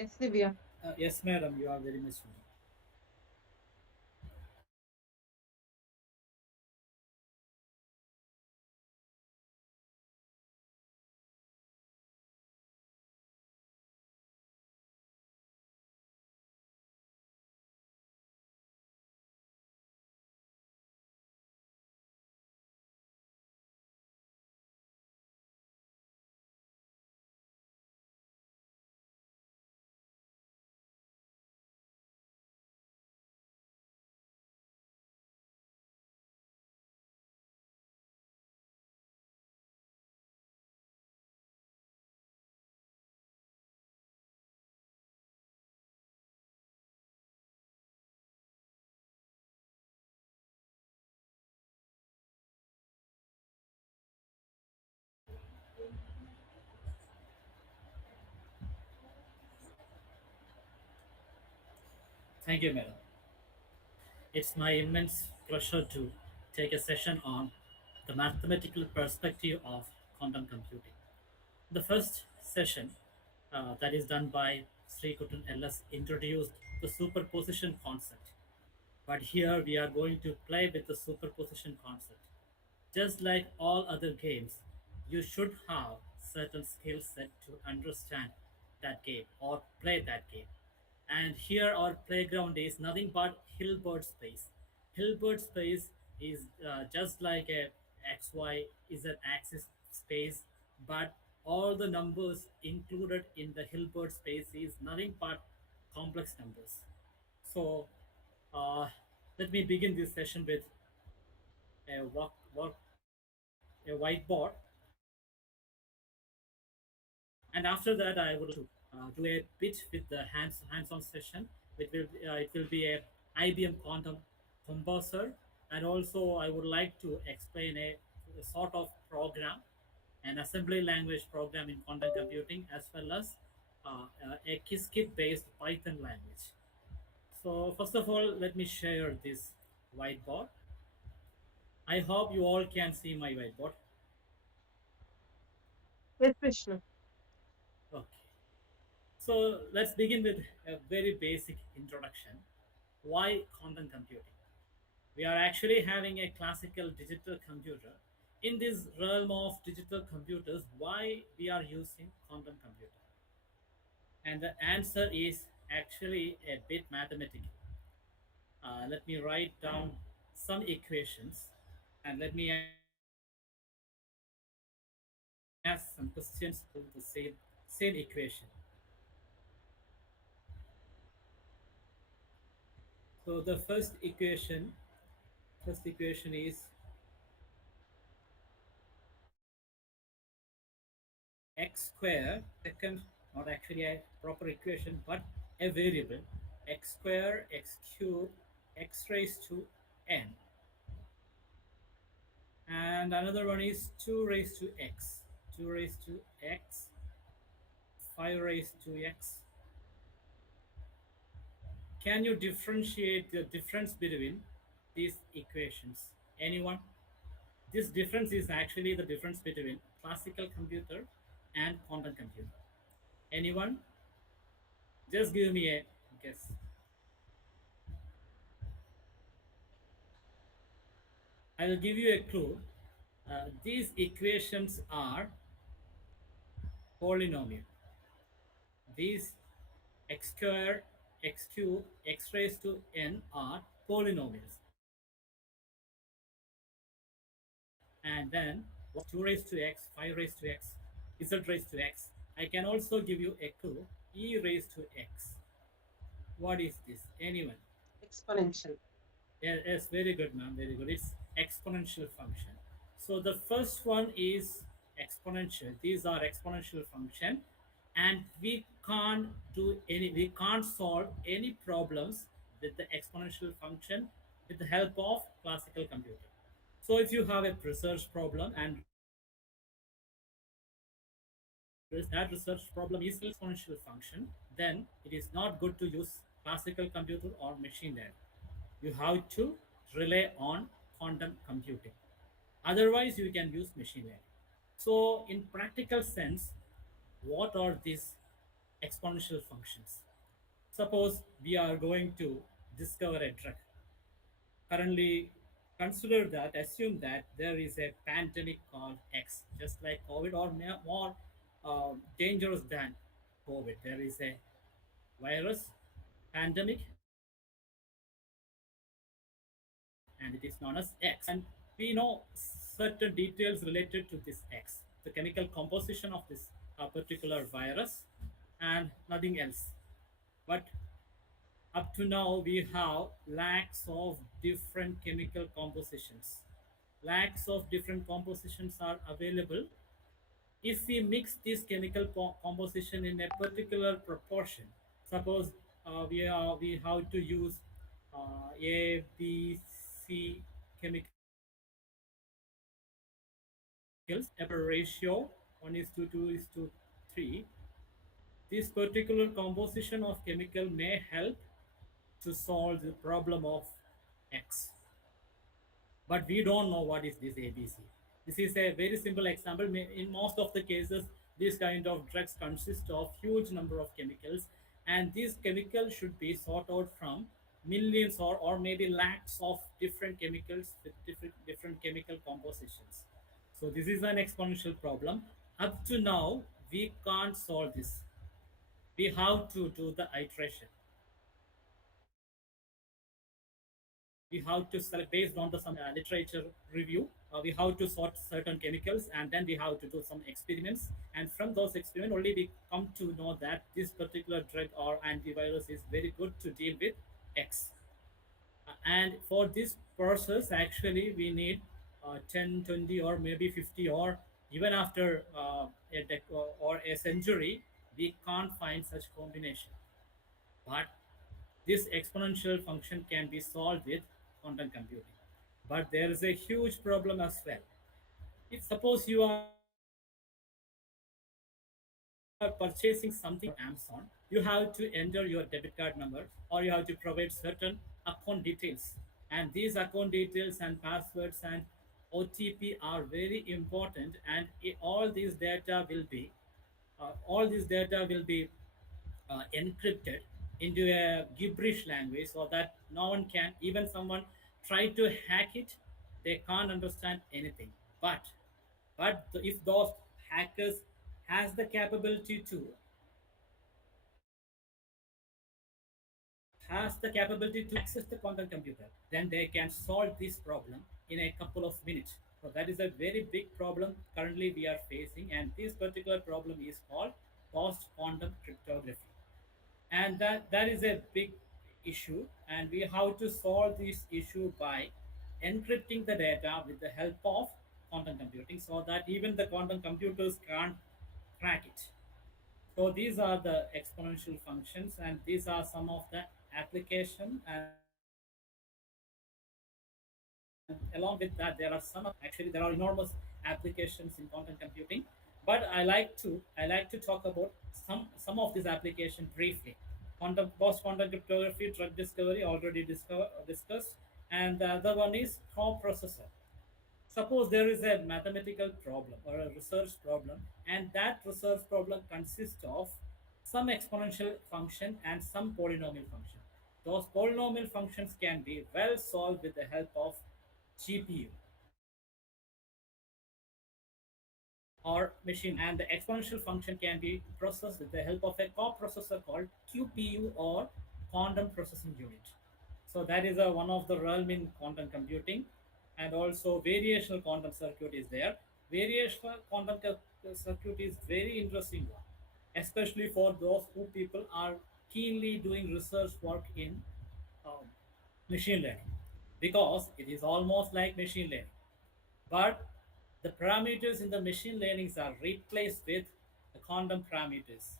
Yes, Divya. Yes, madam, you are very much welcome. Thank you, madam. It's my immense pleasure to take a session on the mathematical perspective of quantum computing. The first session, that is done by Sri Kutan LS, introduced the superposition concept. But here we are going to play with the superposition concept. Just like all other games, you should have certain skill set to understand that game or play that game. And here our playground is nothing but Hilbert space. Hilbert space is just like a XY is an axis space, but all the numbers included in the Hilbert space is nothing but complex numbers. So uh, let me begin this session with a whiteboard, and after that I would like to do a bit with the hands-on session. It will be a IBM quantum composer, and also I would like to explain a sort of program, an assembly language program in quantum computing, as well as a Qiskit-based Python language. So first of all, let me share this whiteboard. I hope you all can see my whiteboard. Yes, Vishnu. Okay. So let's begin with a very basic introduction. Why quantum computing? We are actually having a classical digital computer. In this realm of digital computers, why we are using quantum computer? And the answer is actually a bit mathematical. Let me write down some equations, and let me ask some questions related to the same equation. So the first equation is x square, second, not actually a proper equation but a variable, x square x cube x raised to n, and another one is 2 raised to x, 2 raised to x, 5 raised to x. Can you differentiate the difference between these equations? Anyone? This difference is actually the difference between classical computer and quantum computer. Anyone? Just give me a guess. I will give you a clue. These equations are polynomial. These x square, x cube, x raised to n are polynomials. And then 2 raised to x, 5 raised to x, z raised to x. I can also give you a clue, e raised to x. What is this? Anyone? Exponential. Yes, very good, ma'am. Very good. It's exponential function. So the first one is exponential. These are exponential function, and we can't solve any problems with the exponential function with the help of classical computer. So if you have a research problem and that research problem is exponential function, then it is not good to use classical computer or machine learning. You have to rely on quantum computing. Otherwise, you can use machine learning. So, in practical sense, what are these exponential functions. Suppose we are going to discover a drug. Currently, consider that, assume that there is a pandemic called X, just like COVID, or more dangerous than COVID. There is a virus pandemic, and it is known as X. And we know certain details related to this X, the chemical composition of this particular virus, and nothing else. But up to now, we have lakhs of different chemical compositions. Lakhs of different compositions are available. If we mix this chemical composition in a particular proportion, suppose we have to use A, B, C chemicals, a ratio 1 is to 2 is to 3. This particular composition of chemical may help to solve the problem of X. But we don't know what is this ABC. This is a very simple example. In most of the cases, these kind of drugs consist of huge number of chemicals, and these chemicals should be sought out from millions or maybe lakhs of different chemicals with different chemical compositions. So this is an exponential problem. Up to now, we can't solve this. We have to do the iteration. We have to select based on the some literature review. We have to sort certain chemicals, and then we have to do some experiments, and from those experiments only we come to know that this particular drug or antivirus is very good to deal with X. And for this process, actually we need 10, 20, or maybe 50, or even after or a century, we can't find such combination. But this exponential function can be solved with quantum computing. But there is a huge problem as well. If suppose you are purchasing something on Amazon, you have to enter your debit card number, or you have to provide certain account details. And these account details and passwords and OTP are very important, and all these data will be encrypted into a gibberish language, so that no one can, even someone try to hack it, they can't understand anything. But if those hackers has the capability to access the quantum computer, then they can solve this problem in a couple of minutes. So that is a very big problem currently we are facing, and this particular problem is called post quantum cryptography. And that is a big issue, and we have to solve this issue by encrypting the data with the help of quantum computing, so that even the quantum computers can't crack it. So these are the exponential functions, and these are some of the application. And along with that, there are actually there are enormous applications in quantum computing. But I like to talk about some of these applications briefly. Quantum post quantum cryptography, drug discovery already discussed, and the other one is coprocessor. Suppose there is a mathematical problem or a research problem, and that research problem consists of some exponential function and some polynomial function. Those polynomial functions can be well solved with the help of GPU or machine, and the exponential function can be processed with the help of a coprocessor called QPU or quantum processing unit. So that is one of the realm in quantum computing. And also variational quantum circuit is there. Variational quantum circuit is very interesting one, especially for those who people are keenly doing research work in um, machine learning, because it is almost like machine learning, but the parameters in the machine learnings are replaced with the quantum parameters,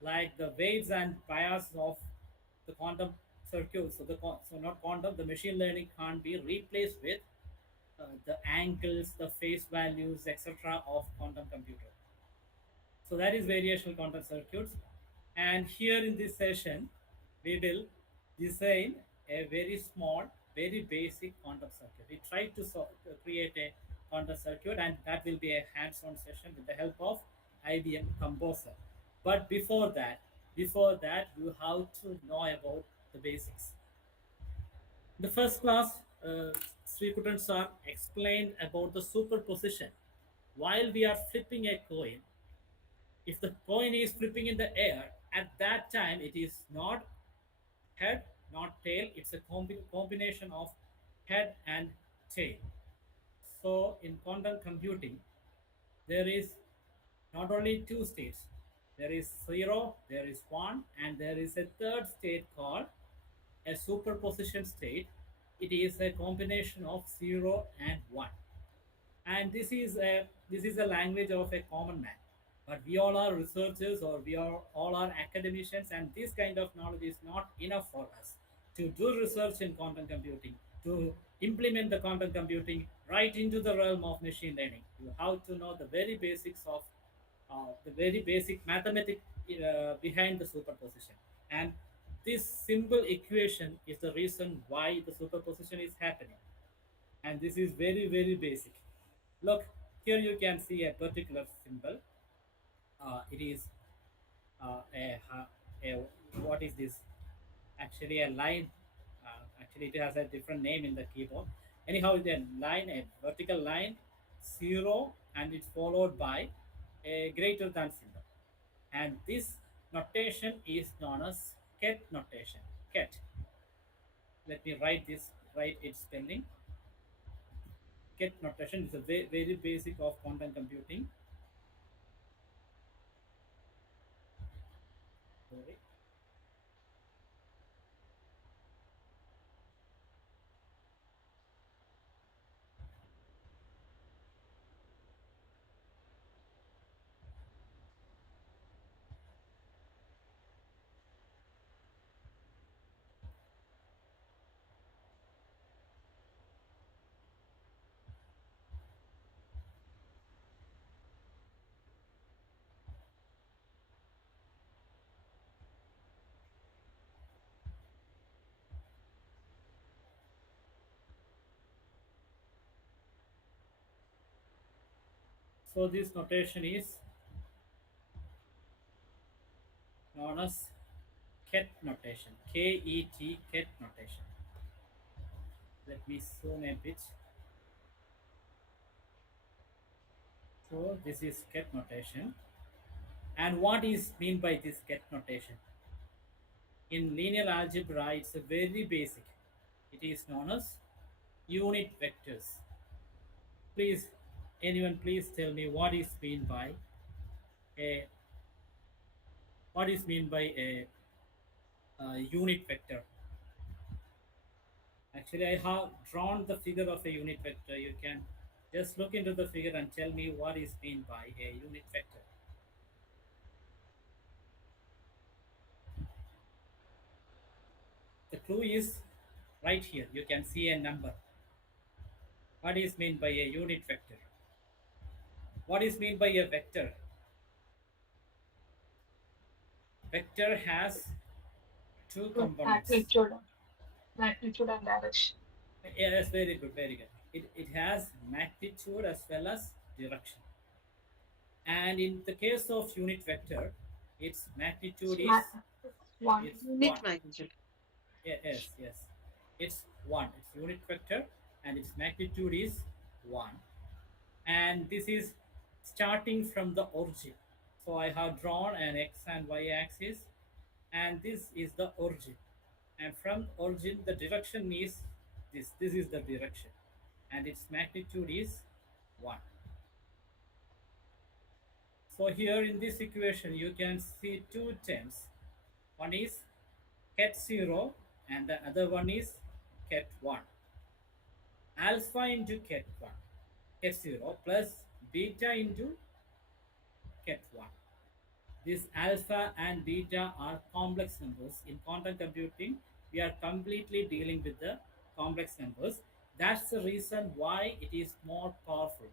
like the weights and bias of the quantum circuits. So not quantum, the machine learning can't be replaced with the angles, the phase values, etc. of quantum computer. So that is variational quantum circuits. And here in this session, we will design a very small, very basic quantum circuit. We try to create a quantum circuit, and that will be a hands-on session with the help of IBM Composer. But before that, you have to know about the basics. The first class, Srikutan sir explained about the superposition. While we are flipping a coin, if the coin is flipping in the air, at that time it is not head, not tail. It's a combination of head and tail. So in quantum computing, there is not only two states. There is zero, there is one, and there is a third state called a superposition state. It is a combination of zero and one. And this is a language of a common man, but we all are researchers, or we are all are academicians, and this kind of knowledge is not enough for us to do research in quantum computing, to implement the quantum computing right into the realm of machine learning. You have to know the very basics of the very basic mathematics behind the superposition. And this simple equation is the reason why the superposition is happening, and this is very very basic. Look, here you can see a particular symbol. It is a what is this? Actually, a line. Actually, it has a different name in the keyboard. Anyhow, the line, a vertical line, zero, and it's followed by a greater than symbol. And this notation is known as ket notation. Ket. Let me write this. Write its spelling. Ket notation is a very basic of quantum computing. Sorry. So this notation is known as ket notation. K-E-T, ket notation. Let me zoom a bit. So this is ket notation. And what is mean by this ket notation? In linear algebra, it's a very basic. It is known as unit vectors. Please, anyone, please tell me a what is mean by a unit vector. Actually, I have drawn the figure of a unit vector. You can just look into the figure and tell me what is meant by a unit vector. The clue is right here. You can see a number. What is meant by a unit vector? What is meant by a vector? Vector has two With components. magnitude and direction. Yes, very good, very good. It has magnitude as well as direction. And in the case of unit vector, its magnitude It's, is it's one. it's Unit 1. magnitude. Yes, yes. It's 1. It's unit vector and its magnitude is 1. And this is starting from the origin. So I have drawn an x and y axis, and this is the origin. And from origin, the direction is this. This is the direction. And its magnitude is 1. So here in this equation, you can see two terms. One is ket 0 and the other one is ket 1. Alpha into ket 1, ket 0 plus beta into ket 1. This alpha and beta are complex numbers. In quantum computing, we are completely dealing with the complex numbers. That's the reason why it is more powerful.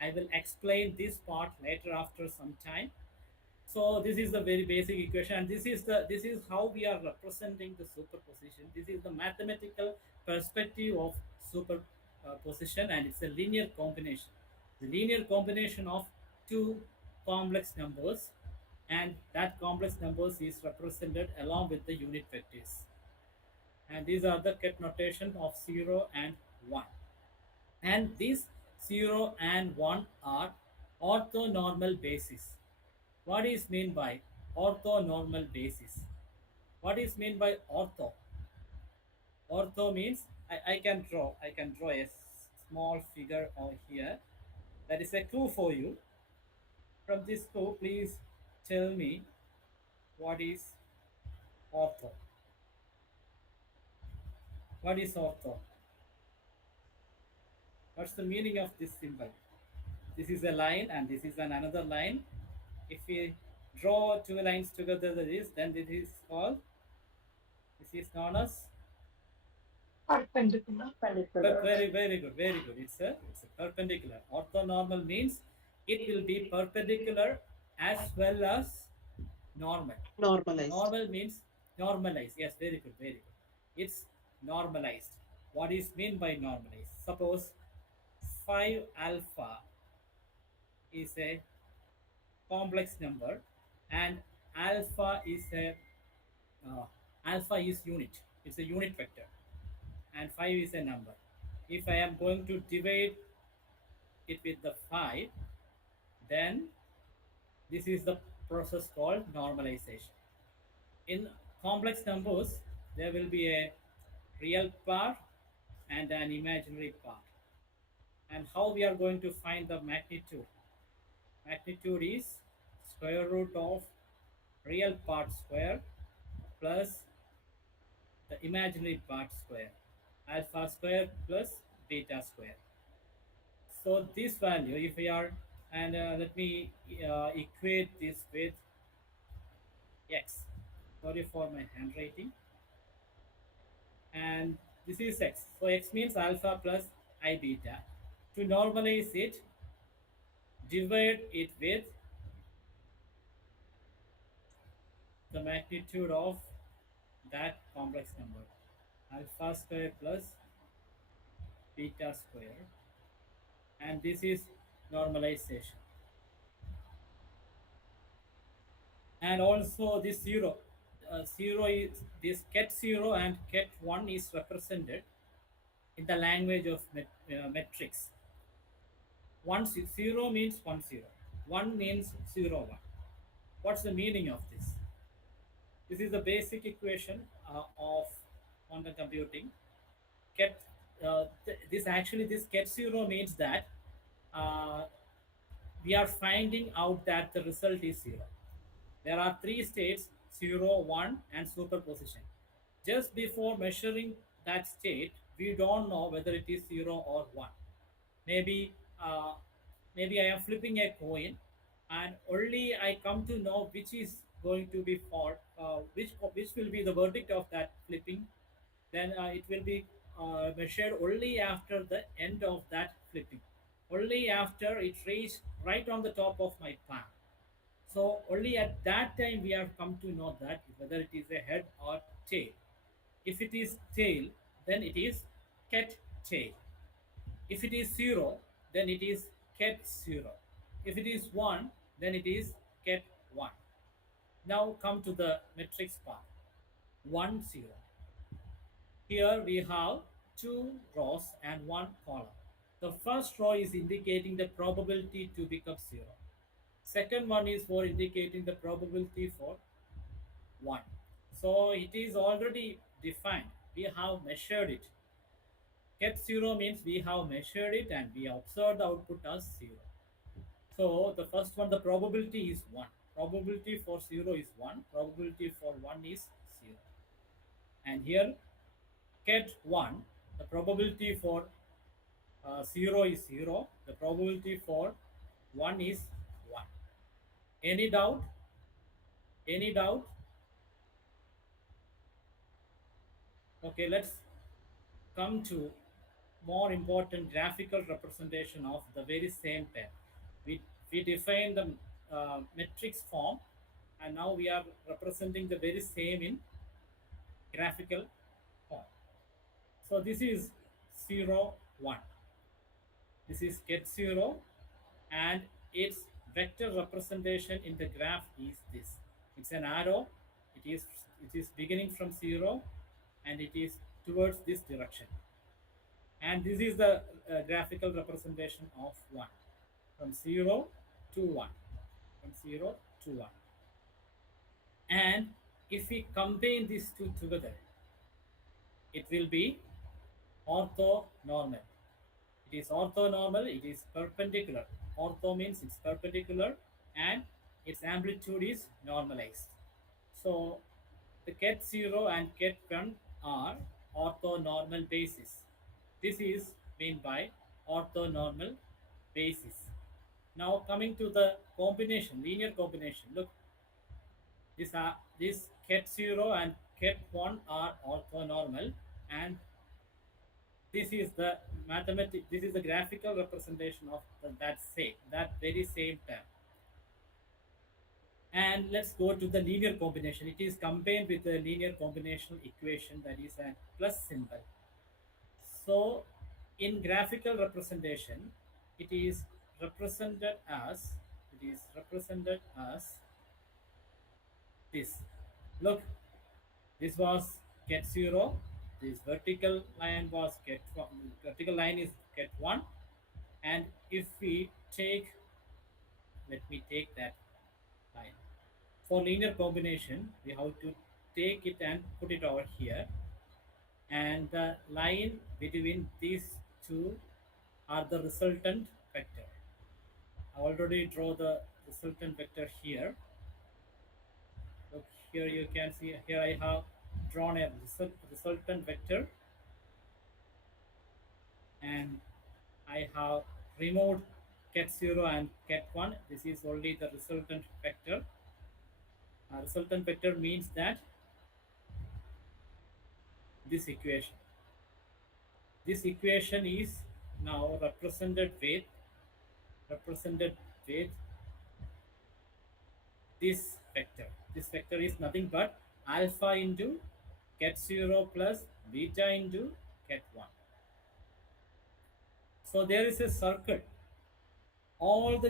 I will explain this part later after some time. So this is the very basic equation, and this is how we are representing the superposition. This is the mathematical perspective of superposition, and it's a linear combination. The linear combination of two complex numbers and that complex numbers is represented along with the unit vectors. And these are the ket notation of 0 and 1. And these 0 and 1 are orthonormal basis. What is mean by orthonormal basis? What is mean by ortho? Ortho means I can draw a small figure over here. That is a clue for you. From this clue, please tell me what is ortho. What is ortho? What's the meaning of this symbol? This is a line and this is another line. If we draw two lines together, then this is called. This is known as. Perpendicular. Perpendicular. Very good, very good. It's a perpendicular. Orthonormal means it will be perpendicular as well as normal. Normalized. Normal means normalized. Yes, very good, very good. It's normalized. What is mean by normalized? Suppose 5 alpha is a complex number and alpha is a uh, alpha is unit. It's a unit vector and 5 is a number. If I am going to divide it with the 5, then this is the process called normalization. In complex numbers, there will be a real part and an imaginary part. And how we are going to find the magnitude? Magnitude is square root of real part square plus the imaginary part square. Alpha square plus beta square. So this value, if we are, and let me equate this with x. Sorry for my handwriting. And this is x. So x means alpha plus I beta. To normalize it, divide it with the magnitude of that complex number. Alpha square plus beta square. And this is normalization. And also this 0. 0 is this ket 0 and ket 1 is represented in the language of metrics. 0 means 1 0. 1 means 0 1. What's the meaning of this? This is the basic equation of quantum computing. Ket this ket 0 means that uh, we are finding out that the result is 0. There are three states 0, 1, and superposition. Just before measuring that state, we don't know whether it is 0 or 1. Maybe, uh, maybe I am flipping a coin, and only I come to know which is going to be fault, which will be the verdict of that flipping. Then it will be measured only after the end of that flipping, only after it reached right on the top of my palm. So only at that time we have come to know that whether it is a head or tail. If it is tail, then it is ket tail. If it is 0, then it is ket 0. If it is 1, then it is ket 1. Now come to the matrix part. 1 0. Here we have two rows and one column. The first row is indicating the probability to become 0. Second one is for indicating the probability for 1. So it is already defined. We have measured it. Ket 0 means we have measured it and we observed the output as 0. So the first one, the probability is 1. Probability for 0 is 1. Probability for 1 is 0. And here, ket 1, the probability for 0 is 0. The probability for 1 is 1. Any doubt? Any doubt? Okay, let's come to more important graphical representation of the very same pair. We define the matrix form and now we are representing the very same in graphical form. So this is 0, 1. This is ket 0 and its vector representation in the graph is this. It's an arrow. It is it is beginning from 0 and it is towards this direction. And this is the graphical representation of 1 from 0 to 1, from 0 to 1. And if we combine these two together, it will be orthonormal. It is orthonormal, it is perpendicular. Ortho means it's perpendicular and its amplitude is normalized. So the ket 0 and ket 1 are orthonormal basis. This is meant by orthonormal basis. Now coming to the combination, linear combination. Look, this ket 0 and ket 1 are orthonormal, and this is the this is the graphical representation of that very same term. And let's go to the linear combination. It is combined with the linear combinational equation, that is a plus symbol. So in graphical representation, it is represented as this. Look, this was get 0. This vertical line was vertical line is get 1. And if we take, let me take that line. For linear combination, we have to take it and put it over here. And the line between these two are the resultant vector. I already draw the resultant vector here. Look, here you can see, here I have drawn a resultant vector, and I have removed ket 0 and ket 1. This is only the resultant vector. Resultant vector means that this equation. This equation is now represented with this vector. This vector is nothing but alpha into ket 0 plus beta into ket 1. So there is a circle. All the